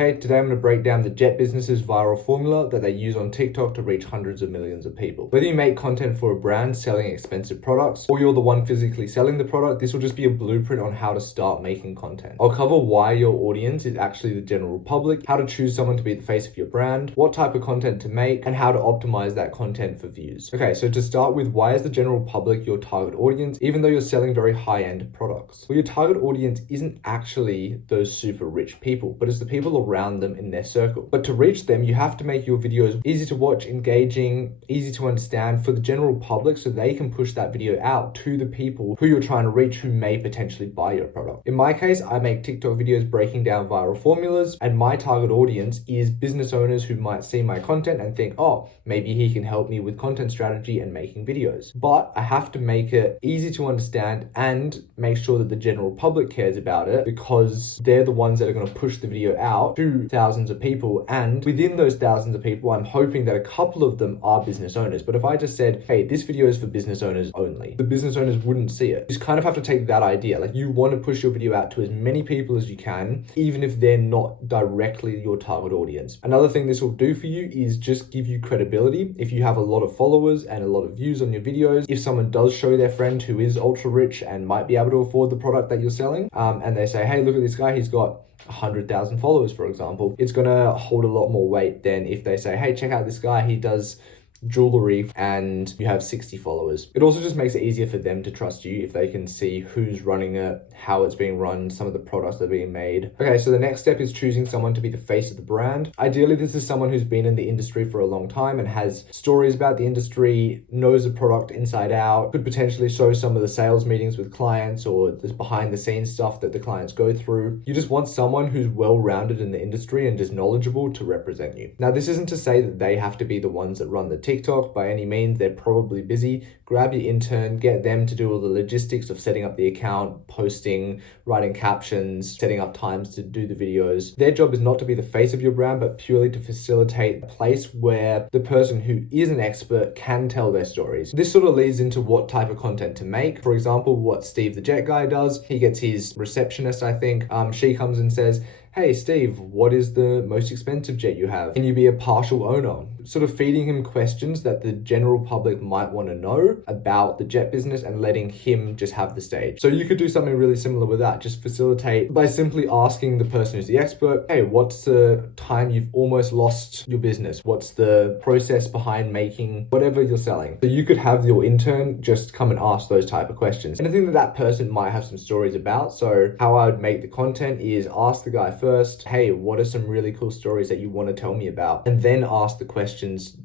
Hey, today I'm going to break down the Jet Business's viral formula that they use on TikTok to reach hundreds of millions of people. Whether you make content for a brand selling expensive products or you're the one physically selling the product, this will just be a blueprint on how to start making content. I'll cover why your audience is actually the general public, how to choose someone to be the face of your brand, what type of content to make, and how to optimize that content for views. Okay, so to start with, why is the general public your target audience, even though you're selling very high-end products? Well, your target audience isn't actually those super rich people, but it's the people around them in their circle. But to reach them, you have to make your videos easy to watch, engaging, easy to understand for the general public so they can push that video out to the people who you're trying to reach who may potentially buy your product. In my case, I make TikTok videos breaking down viral formulas, and my target audience is business owners who might see my content and think, oh, maybe he can help me with content strategy and making videos. But I have to make it easy to understand and make sure that the general public cares about it, because they're the ones that are going to push the video out to thousands of people. And within those thousands of people, I'm hoping that a couple of them are business owners. But if I just said, hey, this video is for business owners only, the business owners wouldn't see it. You just kind of have to take that idea. Like, you want to push your video out to as many people as you can, even if they're not directly your target audience. Another thing this will do for you is just give you credibility. If you have a lot of followers and a lot of views on your videos, if someone does show their friend who is ultra rich and might be able to afford the product that you're selling, and they say, hey, look at this guy, he's got 100,000 followers, for example, it's going to hold a lot more weight than if they say, hey, check out this guy, he does jewelry and you have 60 followers. It also just makes it easier for them to trust you if they can see who's running it, how it's being run, some of the products that are being made. Okay, so the next step is choosing someone to be the face of the brand. Ideally, this is someone who's been in the industry for a long time and has stories about the industry, knows the product inside out, could potentially show some of the sales meetings with clients or this behind the scenes stuff that the clients go through. You just want someone who's well-rounded in the industry and just knowledgeable to represent you. Now, this isn't to say that they have to be the ones that run the TikTok by any means. They're probably busy. Grab your intern, get them to do all the logistics of setting up the account, posting, writing captions, setting up times to do the videos. Their job is not to be the face of your brand, but purely to facilitate a place where the person who is an expert can tell their stories. This sort of leads into what type of content to make. For example, what Steve the Jet guy does. He gets his receptionist, I think. She comes and says, hey, Steve, what is the most expensive jet you have? Can you be a partial owner? Sort of feeding him questions that the general public might want to know about the jet business and letting him just have the stage. So you could do something really similar with that. Just facilitate by simply asking the person who's the expert, hey, what's the time you've almost lost your business? What's the process behind making whatever you're selling? So you could have your intern just come and ask those type of questions. Anything that that person might have some stories about. So how I would make the content is ask the guy first, hey, what are some really cool stories that you want to tell me about? And then ask the questions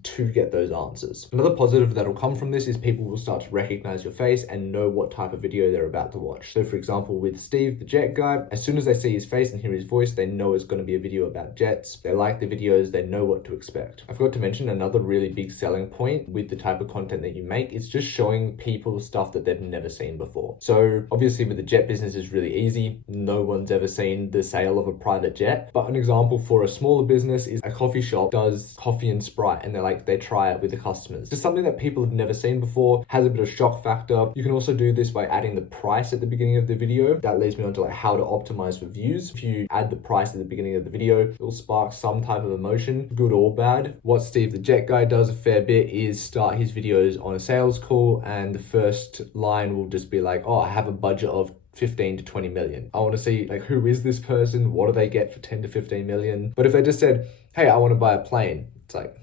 to get those answers. Another positive that will come from this is people will start to recognize your face and know what type of video they're about to watch. So for example, with Steve, the jet guy, as soon as they see his face and hear his voice, they know it's going to be a video about jets. They like the videos, they know what to expect. I forgot to mention another really big selling point with the type of content that you make is just showing people stuff that they've never seen before. So obviously with the jet business is really easy. No one's ever seen the sale of a private jet. But an example for a smaller business is a coffee shop does coffee and Sprite, and they try it with the customers. Just something that people have never seen before, has a bit of shock factor. You can also do this by adding the price at the beginning of the video. That leads me on to how to optimize for views. If you add the price at the beginning of the video, it will spark some type of emotion, good or bad. What Steve the Jet guy does a fair bit is start his videos on a sales call, and the first line will just be like, oh, I have a budget of 15 to 20 million. I want to see who is this person? What do they get for 10 to 15 million? But if they just said, hey, I want to buy a plane, it's like,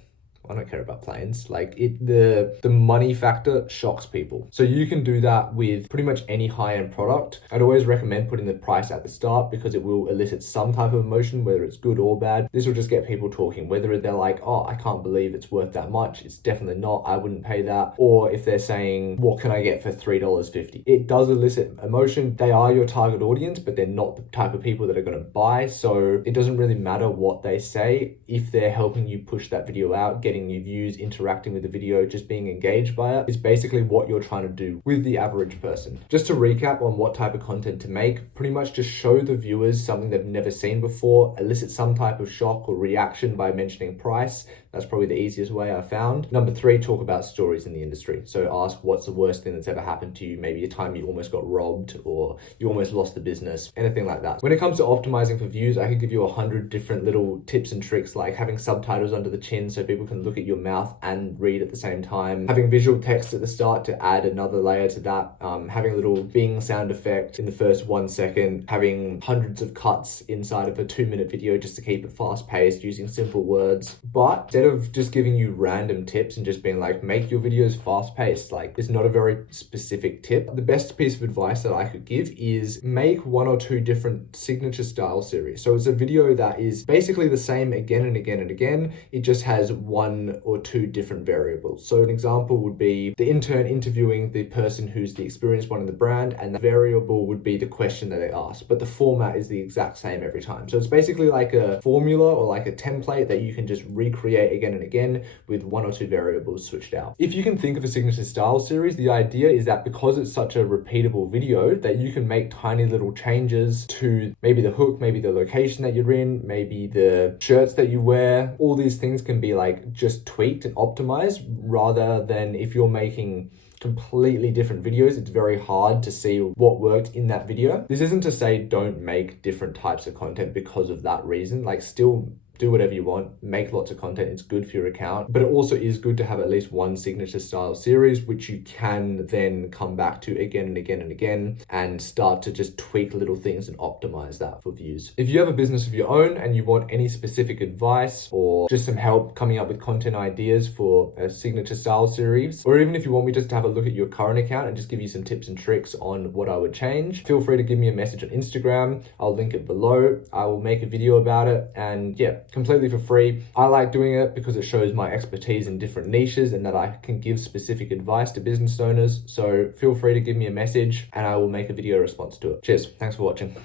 I don't care about planes. The money factor shocks people. So you can do that with pretty much any high-end product. I'd always recommend putting the price at the start because it will elicit some type of emotion, whether it's good or bad. This will just get people talking, whether they're like, oh, I can't believe it's worth that much. It's definitely not. I wouldn't pay that. Or if they're saying, what can I get for $3.50? It does elicit emotion. They are your target audience, but they're not the type of people that are going to buy. So it doesn't really matter what they say if they're helping you push that video out, get getting new views, interacting with the video, just being engaged by it is basically what you're trying to do with the average person. Just to recap on what type of content to make, pretty much just show the viewers something they've never seen before, elicit some type of shock or reaction by mentioning price. That's probably the easiest way I found. Number 3, talk about stories in the industry. So ask what's the worst thing that's ever happened to you, maybe a time you almost got robbed or you almost lost the business, anything like that. When it comes to optimizing for views, I could give you 100 different little tips and tricks, like having subtitles under the chin so people can look at your mouth and read at the same time, having visual text at the start to add another layer to that, having a little Bing sound effect in the first 1 second, having hundreds of cuts inside of a 2-minute video just to keep it fast paced, using simple words. But instead of just giving you random tips and just being like, make your videos fast paced, like it's not a very specific tip. The best piece of advice that I could give is make 1 or 2 different signature style series. So it's a video that is basically the same again and again and again. It just has 1 or 2 different variables. So an example would be the intern interviewing the person who's the experienced one in the brand, and the variable would be the question that they ask, but the format is the exact same every time. So it's basically like a formula or like a template that you can just recreate again and again with 1 or 2 variables switched out. If you can think of a signature style series, the idea is that because it's such a repeatable video, that you can make tiny little changes to maybe the hook, maybe the location that you're in, maybe the shirts that you wear. All these things can be like just tweaked and optimized, rather than if you're making completely different videos, it's very hard to see what worked in that video. This isn't to say don't make different types of content because of that reason. Like, still do whatever you want, make lots of content, it's good for your account, but it also is good to have at least 1 signature style series which you can then come back to again and again and again and start to just tweak little things and optimize that for views. If you have a business of your own and you want any specific advice or just some help coming up with content ideas for a signature style series, or even if you want me just to have a look at your current account and just give you some tips and tricks on what I would change, feel free to give me a message on Instagram. I'll link it below. I will make a video about it, and yeah, completely for free. I like doing it because it shows my expertise in different niches and that I can give specific advice to business owners. So feel free to give me a message and I will make a video response to it. Cheers. Thanks for watching.